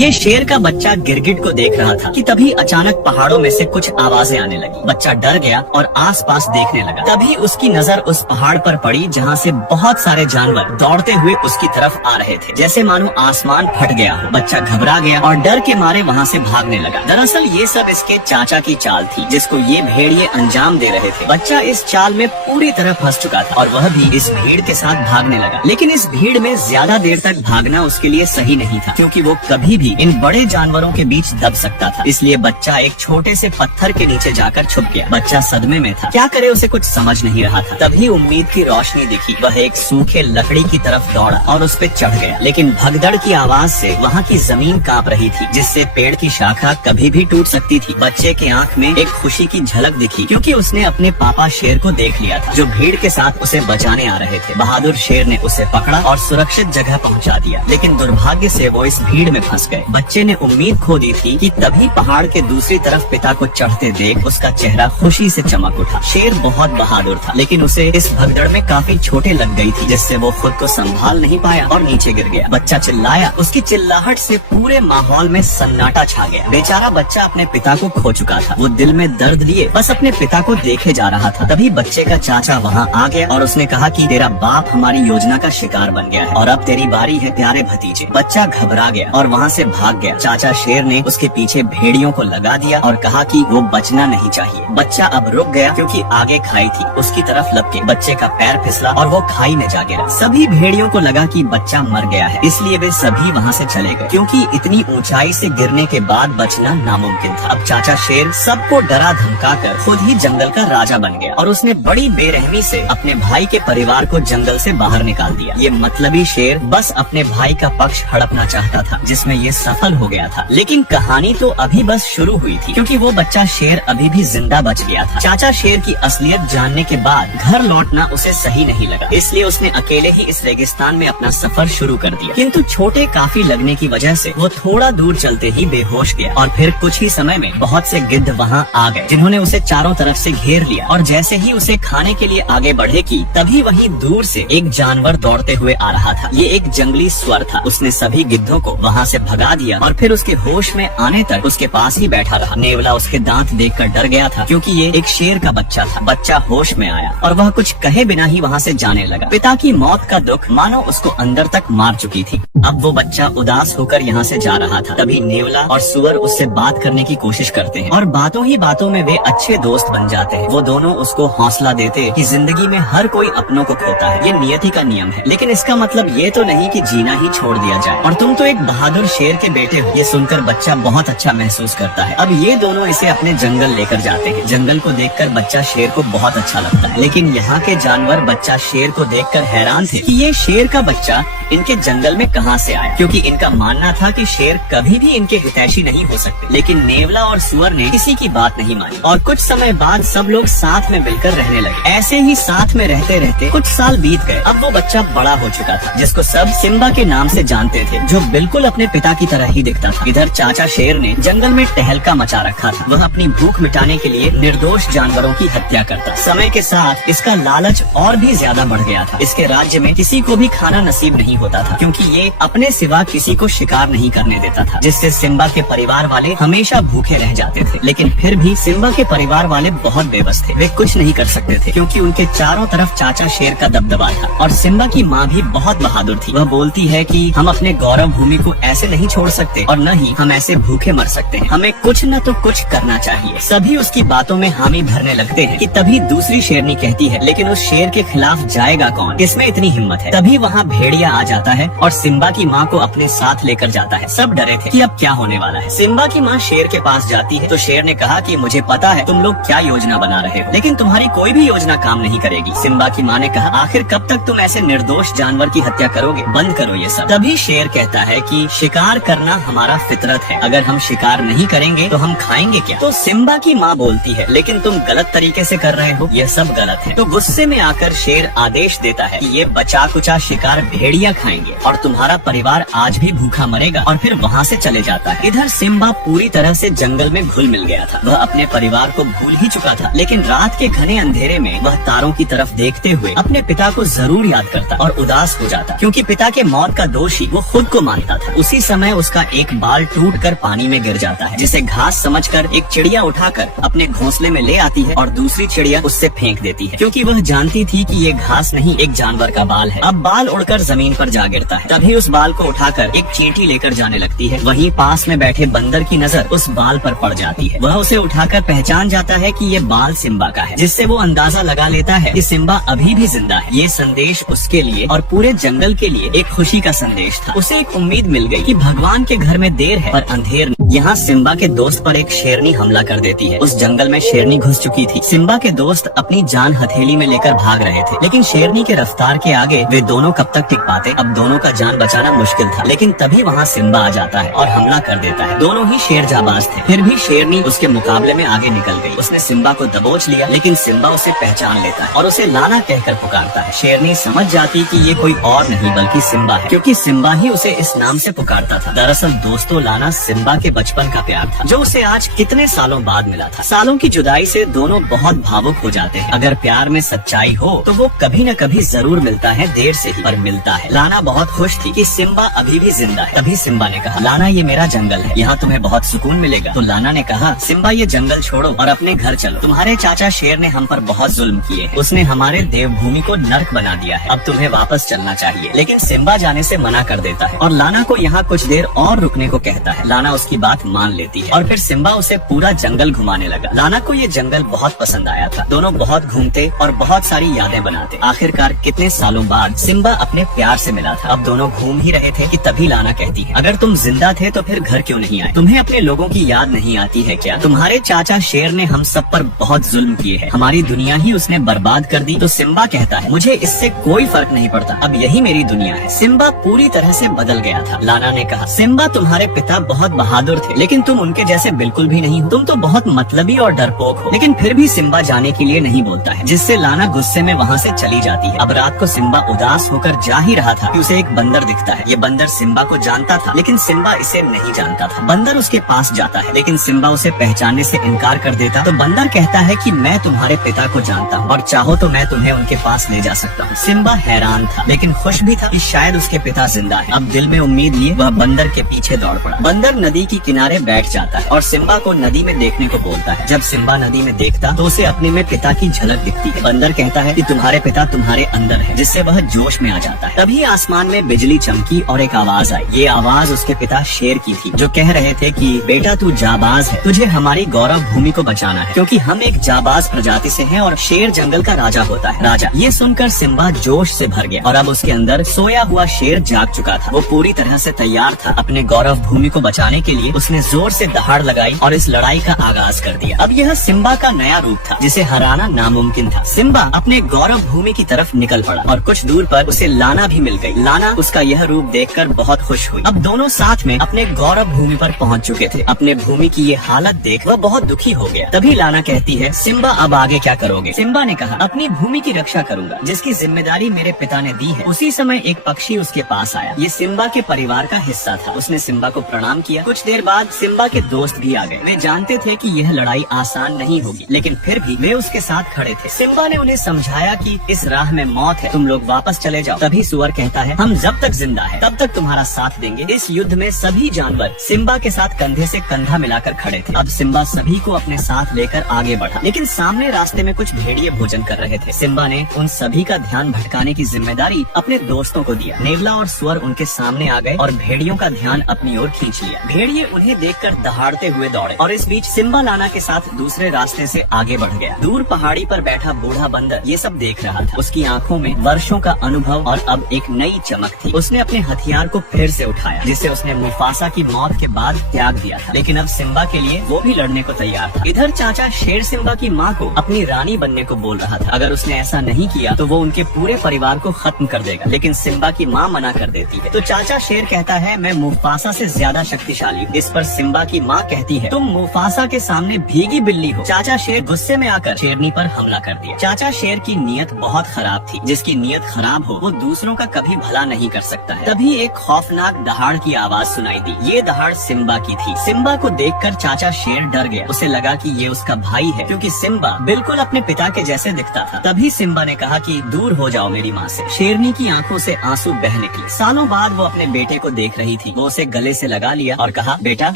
ये शेर का बच्चा गिरगिट को देख रहा था कि तभी अचानक पहाड़ों में से कुछ आवाजें आने लगी। बच्चा डर गया और आसपास देखने लगा। तभी उसकी नजर उस पहाड़ पर पड़ी जहाँ से बहुत सारे जानवर दौड़ते हुए उसकी तरफ आ रहे थे, जैसे मानो आसमान फट गया हो। बच्चा घबरा गया और डर के मारे वहाँ से भागने लगा। दरअसल ये सब इसके चाचा की चाल थी, जिसको ये भेड़िए अंजाम दे रहे थे। बच्चा इस चाल में पूरी तरह फंस चुका था और वह भी इस भीड़ के साथ भागने लगा। लेकिन इस भीड़ में ज्यादा देर तक भागना उसके लिए सही नहीं था, क्योंकि वो कभी भी इन बड़े जानवरों के बीच दब सकता था। इसलिए बच्चा एक छोटे से पत्थर के नीचे जाकर छुप गया। बच्चा सदमे में था, क्या करे उसे कुछ समझ नहीं रहा था। तभी उम्मीद की रोशनी दिखी। वह एक सूखे लकड़ी की तरफ दौड़ा और उस पे चढ़ गया। लेकिन भगदड़ की आवाज से वहाँ की जमीन कांप रही थी, जिससे पेड़ की शाखा कभी भी टूट सकती थी। बच्चे के आंख में एक खुशी की झलक दिखी, क्योंकि उसने अपने पापा शेर को देख लिया था, जो भीड़ के साथ उसे बचाने आ रहे थे। बहादुर शेर ने उसे पकड़ा और सुरक्षित जगह पहुंचा दिया। लेकिन दुर्भाग्य से वो इस भीड़ में फंस गए। बच्चे ने उम्मीद खो दी थी कि तभी पहाड़ के दूसरी तरफ पिता को चढ़ते देख उसका चेहरा खुशी से चमक उठा। शेर बहुत बहादुर था, लेकिन उसे इस भगदड़ में काफी चोटें लग गई थी, जिससे वो खुद को संभाल नहीं पाया और नीचे गिर गया। बच्चा चिल्लाया। उसकी चिल्लाहट से पूरे माहौल में सन्नाटा छा गया। बेचारा बच्चा अपने पिता को खो चुका था। वो दिल में दर्द लिए बस अपने पिता को देखे जा रहा था। तभी बच्चे का चाचा वहाँ आ गया और उसने कहा कि तेरा बाप हमारी योजना का शिकार बन गया है और अब तेरी बारी है प्यारे भतीजे। बच्चा घबरा गया और वहाँ से भाग गया। चाचा शेर ने उसके पीछे भेड़ियों को लगा दिया और कहा कि वो बचना नहीं चाहिए। बच्चा अब रुक गया, क्योंकि आगे खाई थी। उसकी तरफ लपके बच्चे का पैर फिसला और वो खाई में जा गिरा। सभी भेड़ियों को लगा कि बच्चा मर गया है, इसलिए वे सभी वहाँ से चले गए, क्योंकि इतनी ऊंचाई से गिरने के बाद बचना नामुमकिन था। अब चाचा शेर सबको डरा धमकाकर खुद ही जंगल का राजा बन गया और उसने बड़ी बेरहमी से अपने भाई के परिवार को जंगल से बाहर निकाल दिया। ये मतलबी शेर बस अपने भाई का पक्ष हड़पना चाहता था, जिसमें ये सफल हो गया था। लेकिन कहानी तो अभी बस शुरू हुई थी, क्योंकि वो बच्चा शेर अभी भी जिंदा बच गया था। चाचा शेर की असलियत जानने के बाद घर लौटना उसे सही नहीं लगा, इसलिए उसने अकेले ही इस रेगिस्तान में अपना सफर शुरू कर दिया। किंतु छोटे काफी लगने की वजह से वो थोड़ा दूर चलते ही बेहोश गया और फिर कुछ ही समय में बहुत से गिद्ध वहाँ आ गए, जिन्होंने उसे चारों तरफ से घेर लिया। और जैसे ही उसे खाने के लिए आगे बढ़ेगी, तभी वहीं दूर से एक जानवर दौड़ते हुए आ रहा था। ये एक जंगली स्वर था। उसने सभी गिद्धों को वहाँ से भगा दिया और फिर उसके होश में आने तक उसके पास ही बैठा रहा। नेवला उसके दांत देखकर डर गया था, क्योंकि ये एक शेर का बच्चा था। बच्चा होश में आया और वह कुछ कहे बिना ही वहाँ से जाने लगा। पिता की मौत का दुख मानो उसको अंदर तक मार चुकी थी। अब वो बच्चा उदास होकर यहाँ से जा रहा था। तभी नेवला और सुअर उससे बात करने की कोशिश करते हैं और बातों ही बातों में वे अच्छे दोस्त बन जाते हैं। वो दोनों उसको हौसला देते कि जिंदगी में हर कोई अपनों को खोता है, ये नियति का नियम है, लेकिन इसका मतलब ये तो नहीं कि जीना ही छोड़ दिया जाए और तुम तो एक बहादुर शेर के बेटे हो। ये सुनकर बच्चा बहुत अच्छा महसूस करता है। अब ये दोनों इसे अपने जंगल लेकर जाते हैं। जंगल को देखकर बच्चा शेर को बहुत अच्छा लगता है, लेकिन यहाँ के जानवर बच्चा शेर को देखकर हैरान थे कि ये शेर का बच्चा इनके जंगल में कहाँ से आया, क्योंकि इनका मानना था कि शेर कभी भी इनके हितैषी नहीं हो सकते। लेकिन नेवला और सुअर ने किसी की बात नहीं मानी और कुछ समय बाद सब लोग साथ में मिलकर रहने लगे। ऐसे ही साथ में रहते रहते कुछ साल बीत गए। अब वो बच्चा बड़ा हो चुका था, जिसको सब सिम्बा के नाम से जानते थे, जो बिल्कुल अपने पिता की तरह ही दिखता था। इधर चाचा शेर ने जंगल में टहलका मचा रखा था। वह अपनी भूख मिटाने के लिए निर्दोष जानवरों की हत्या करता। समय के साथ इसका लालच और भी ज्यादा बढ़ गया था। इसके राज्य में किसी को भी खाना नसीब नहीं होता था, क्योंकि ये अपने सिवा किसी को शिकार नहीं करने देता था, जिससे सिम्बा के परिवार वाले हमेशा भूखे रह जाते थे। लेकिन फिर भी सिम्बा के परिवार वाले बहुत बेबस थे। वे कुछ नहीं कर सकते थे, क्योंकि उनके चारों तरफ चाचा शेर का दबदबा था। और सिम्बा की माँ भी बहुत बहादुर थी। वह बोलती है कि हम अपने गौरव भूमि को ऐसे नहीं छोड़ सकते और न ही हम ऐसे भूखे मर सकते हैं। हमें कुछ न तो कुछ करना चाहिए। सभी उसकी बातों में हामी भरने लगते हैं कि तभी दूसरी शेरनी कहती है, लेकिन उस शेर के खिलाफ जाएगा कौन? किसमें इतनी हिम्मत है? तभी वहाँ भेड़िया आ जाता है और सिम्बा की माँ को अपने साथ लेकर जाता है। सब डरे थे कि अब क्या होने वाला है। सिम्बा की माँ शेर के पास जाती है तो शेर ने कहा कि मुझे पता है तुम लोग क्या योजना बना रहे हो, लेकिन तुम्हारी कोई भी योजना काम नहीं करेगी। सिम्बा की माँ ने कहा, आखिर कब तक तुम ऐसे निर्दोष जानवर की हत्या करोगे? बंद करो ये सब। तभी शेर कहता है कि शिकार करना हमारा फितरत है, अगर हम शिकार नहीं करेंगे तो हम खाएंगे क्या? तो सिम्बा की माँ बोलती है, लेकिन तुम गलत तरीके से कर रहे हो, यह सब गलत है। तो गुस्से में आकर शेर आदेश देता है कि ये बचा कुचा शिकार भेड़िया खाएंगे और तुम्हारा परिवार आज भी भूखा मरेगा, और फिर वहाँ से चले जाता है। इधर सिम्बा पूरी तरह से जंगल में घुल मिल गया था। वह अपने परिवार को भूल ही चुका था, लेकिन रात के घने अंधेरे में वह तारों की तरफ देखते हुए अपने पिता को जरूर याद करता और उदास हो जाता, क्योंकि पिता के मौत का दोषी वो खुद को मानता था। उसी समय समय उसका एक बाल टूटकर पानी में गिर जाता है, जिसे घास समझकर एक चिड़िया उठाकर अपने घोंसले में ले आती है और दूसरी चिड़िया उससे फेंक देती है, क्योंकि वह जानती थी कि ये घास नहीं एक जानवर का बाल है। अब बाल उड़कर जमीन पर जा गिरता है। तभी उस बाल को उठाकर एक चींटी लेकर जाने लगती है। वहीं पास में बैठे बंदर की नजर उस बाल पर पड़ जाती है। वह उसे उठाकर पहचान जाता है कि ये बाल सिम्बा का है, जिससे वो अंदाजा लगा लेता है कि सिम्बा अभी भी जिंदा है। ये संदेश उसके लिए और पूरे जंगल के लिए एक खुशी का संदेश था। उसे एक उम्मीद मिल गई कि भगवान के घर में देर है पर अंधेर नहीं। यहाँ सिम्बा के दोस्त पर एक शेरनी हमला कर देती है। उस जंगल में शेरनी घुस चुकी थी। सिम्बा के दोस्त अपनी जान हथेली में लेकर भाग रहे थे, लेकिन शेरनी के रफ्तार के आगे वे दोनों कब तक टिक पाते। अब दोनों का जान बचाना मुश्किल था, लेकिन तभी वहाँ सिम्बा आ जाता है और हमला कर देता है। दोनों ही शेर जाबाज थे, फिर भी शेरनी उसके मुकाबले में आगे निकल गई। उसने सिम्बा को दबोच लिया, लेकिन सिम्बा उसे पहचान लेता है और उसे लाना कहकर पुकारता है। शेरनी समझ जाती कि ये कोई और नहीं बल्कि सिम्बा है, क्योंकि सिम्बा ही उसे इस नाम से पुकारता था। दरअसल दोस्तों, लाना सिम्बा के बचपन का प्यार था, जो उसे आज कितने सालों बाद मिला था। सालों की जुदाई से दोनों बहुत भावुक हो जाते हैं। अगर प्यार में सच्चाई हो तो वो कभी न कभी जरूर मिलता है, देर से ही पर मिलता है। लाना बहुत खुश थी कि सिम्बा अभी भी जिंदा है। तभी सिम्बा ने कहा, लाना ये मेरा जंगल है, यहाँ तुम्हें बहुत सुकून मिलेगा। तो लाना ने कहा, सिम्बा ये जंगल छोड़ो और अपने घर चलो। तुम्हारे चाचा शेर ने हम पर बहुत जुल्म किए हैं। उसने हमारे देवभूमि को नर्क बना दिया है। अब तुम्हें वापस चलना चाहिए। लेकिन सिम्बा जाने से मना कर देता है और लाना को यहाँ कुछ देर और रुकने को कहता है। लाना उसकी बात मान लेती है और फिर सिम्बा उसे पूरा जंगल घुमाने लगा। लाना को ये जंगल बहुत पसंद आया था। दोनों बहुत घूमते और बहुत सारी यादें बनाते। आखिरकार कितने सालों बाद सिम्बा अपने प्यार से मिला था। अब दोनों घूम ही रहे थे कि तभी लाना कहती है, अगर तुम जिंदा थे तो फिर घर क्यों नहीं आए? तुम्हें अपने लोगों की याद नहीं आती है क्या? तुम्हारे चाचा शेर ने हम सब पर बहुत जुल्म किए हैं, हमारी दुनिया ही उसने बर्बाद कर दी। तो सिम्बा कहता है, मुझे इससे कोई फर्क नहीं पड़ता, अब यही मेरी दुनिया है। सिम्बा पूरी तरह से बदल गया था। लाना ने कहा, सिम्बा तुम्हारे पिता बहुत बहादुर थे, लेकिन तुम उनके जैसे बिल्कुल भी नहीं हो। तुम तो बहुत मतलबी और डरपोक हो। लेकिन फिर भी सिम्बा जाने के लिए नहीं बोलता है, जिससे लाना गुस्से में वहाँ से चली जाती है। अब रात को सिम्बा उदास होकर जा ही रहा था कि उसे एक बंदर दिखता है। ये बंदर सिम्बा को जानता था, लेकिन सिम्बा इसे नहीं जानता था। बंदर उसके पास जाता है, लेकिन सिम्बा उसे पहचानने से इनकार कर देता। तो बंदर कहता है कि मैं तुम्हारे पिता को जानता हूँ और चाहो तो मैं तुम्हें उनके पास ले जा सकता हूँ। सिम्बा हैरान था, लेकिन खुश भी था कि शायद उसके पिता जिंदा है। अब दिल में उम्मीद लिए वह बंदर के पीछे दौड़ पड़ा। बंदर नदी के किनारे बैठ जाता है और सिम्बा को नदी में देखने को बोलता है। जब सिम्बा नदी में देखता तो उसे अपने में पिता की झलक दिखती है। बंदर कहता है कि तुम्हारे पिता तुम्हारे अंदर है, जिससे वह जोश में आ जाता है। तभी आसमान में बिजली चमकी और एक आवाज आई। ये आवाज उसके पिता शेर की थी, जो कह रहे थे कि बेटा तू जाबाज है, तुझे हमारी गौरव भूमि को बचाना है, क्योंकि हम एक जाबाज प्रजाति से हैं और शेर जंगल का राजा होता है। राजा ये सुनकर सिम्बा जोश से भर गया और अब उसके अंदर सोया हुआ शेर जाग चुका था। वो पूरी तरह से तैयार था। अपने गौरव भूमि को बचाने के लिए उसने जोर से दहाड़ लगाई और इस लड़ाई का आगाज कर दिया। अब यह सिम्बा का नया रूप था, जिसे हराना नामुमकिन था। सिम्बा अपने गौरव भूमि की तरफ निकल पड़ा और कुछ दूर पर उसे लाना भी मिल गई। लाना उसका यह रूप देखकर बहुत खुश हुई। अब दोनों साथ में अपने गौरव भूमि पर पहुंच चुके थे। अपने भूमि की ये हालत देख वह बहुत दुखी हो गया। तभी लाना कहती है, सिम्बा अब आगे क्या करोगे? सिम्बा ने कहा, अपनी भूमि की रक्षा करूंगा, जिसकी जिम्मेदारी मेरे पिता ने दी है। उसी समय एक पक्षी उसके पास आया। ये सिम्बा के परिवार का हिस्सा था। उसने सिम्बा को प्रणाम किया। कुछ देर बाद सिम्बा के दोस्त भी आ गए। वे जानते थे कि यह लड़ाई आसान नहीं होगी, लेकिन फिर भी वे उसके साथ खड़े थे। सिम्बा ने उन्हें समझाया कि इस राह में मौत है, तुम लोग वापस चले जाओ। तभी सुअर कहता है, हम जब तक जिंदा है तब तक तुम्हारा साथ देंगे। इस युद्ध में सभी जानवर सिम्बा के साथ कंधे से कंधा मिलाकर खड़े थे। अब सिम्बा सभी को अपने साथ लेकर आगे बढ़ा, लेकिन सामने रास्ते में कुछ भेड़िए भोजन कर रहे थे। सिम्बा ने उन सभी का ध्यान भटकाने की जिम्मेदारी अपने दोस्तों को दिया। नेवला और सुअर उनके सामने आ गए और भेड़ियों का ध्यान अपनी ओर खींच लिया। भेड़िए उन्हें देखकर दहाड़ते हुए दौड़े और इस बीच सिम्बा लाना के साथ दूसरे रास्ते से आगे बढ़ गया। दूर पहाड़ी पर बैठा बूढ़ा बंदर ये सब देख रहा था। उसकी आंखों में वर्षों का अनुभव और अब एक नई चमक थी। उसने अपने हथियार को फिर से उठाया, जिसे उसने मुफासा की मौत के बाद त्याग दिया था, लेकिन अब सिम्बा के लिए वो भी लड़ने को तैयार था। इधर चाचा शेर सिम्बा की माँ को अपनी रानी बनने को बोल रहा था। अगर उसने ऐसा नहीं किया तो वो उनके पूरे परिवार को खत्म कर देगा, लेकिन सिम्बा की माँ मना कर देती है। तो चाचा शेर कहता है, मैं मुफासा से ज्यादा शक्तिशाली हूँ। इस पर सिम्बा की माँ कहती है, तुम मुफासा के सामने भीगी बिल्ली हो। चाचा शेर गुस्से में आकर शेरनी पर हमला कर दिया। चाचा शेर की नीयत बहुत खराब थी। जिसकी नीयत खराब हो वो दूसरों का कभी भला नहीं कर सकता है। तभी एक खौफनाक दहाड़ की आवाज सुनाई दी। ये दहाड़ सिम्बा की थी। सिम्बा को देखकर चाचा शेर डर गया। उसे लगा कि ये उसका भाई है, क्योंकि सिम्बा बिल्कुल अपने पिता के जैसे दिखता था। तभी सिम्बा ने कहा कि दूर हो जाओ मेरी माँ से। शेरनी की आंखों से आंसू बह निकले। सालों बाद वो अपने बेटे को देख रही रही थी वो उसे गले से लगा लिया और कहा, बेटा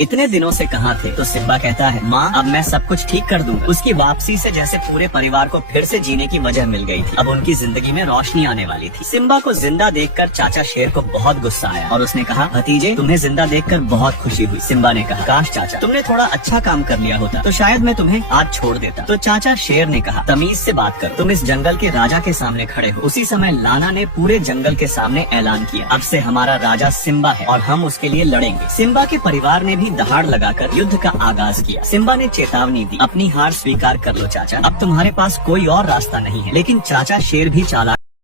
इतने दिनों से कहाँ थे? तो सिम्बा कहता है, माँ अब मैं सब कुछ ठीक कर दूंगा। उसकी वापसी से जैसे पूरे परिवार को फिर से जीने की वजह मिल गई थी। अब उनकी जिंदगी में रोशनी आने वाली थी। सिम्बा को जिंदा देखकर चाचा शेर को बहुत गुस्सा आया और उसने कहा, भतीजे तुम्हें जिंदा देखकर बहुत खुशी हुई। सिम्बा ने कहा, काश चाचा तुमने थोड़ा अच्छा काम कर लिया होता तो शायद मैं तुम्हें आज छोड़ देता। तो चाचा शेर ने कहा, तमीज से बात करो, तुम इस जंगल के राजा के सामने खड़े हो। उसी समय लाना ने पूरे जंगल के सामने ऐलान किया, अब से हमारा राजा सिम्बा है और हम उसके लिए लड़ेंगे। सिम्बा के परिवार ने भी दहाड़ लगाकर युद्ध का आगाज किया। सिम्बा ने चेतावनी दी, अपनी हार स्वीकार कर लो चाचा, अब तुम्हारे पास कोई और रास्ता नहीं है। लेकिन चाचा शेर भी चालाक